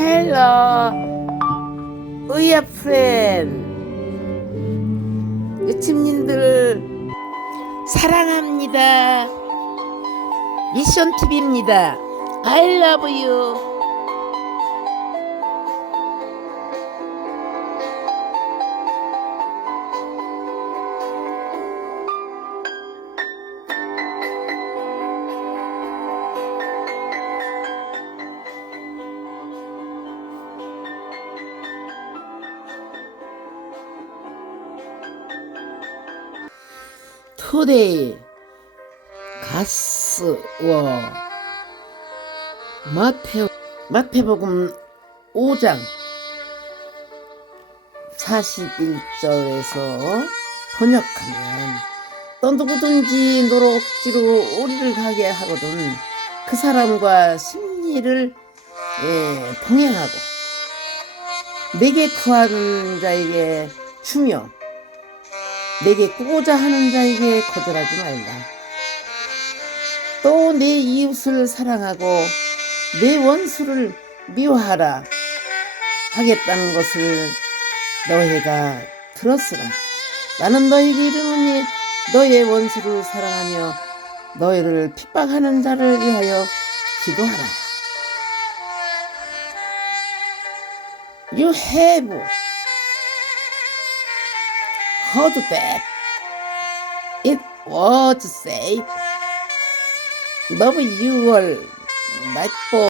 헬로 우야 프렌 유치민들 사랑합니다. 미션 TV입니다. I love you 투데이 가스워. 마태 마태복음 5장 41절에서 번역하면 또 누구든지 너로 억지로 오리를 가게 하거든. 그 사람과 심리를 예, 동행하고 내게 구하는 자에게 주며 내게 꾸고자 하는 자에게 거절하지 말라. 또 내 이웃을 사랑하고 내 원수를 미워하라 하겠다는 것을 너희가 들었으라. 나는 너희에게 이르노니 너의 원수를 사랑하며 너희를 핍박하는 자를 위하여 기도하라. You have hold back. It was say, love you all, not for.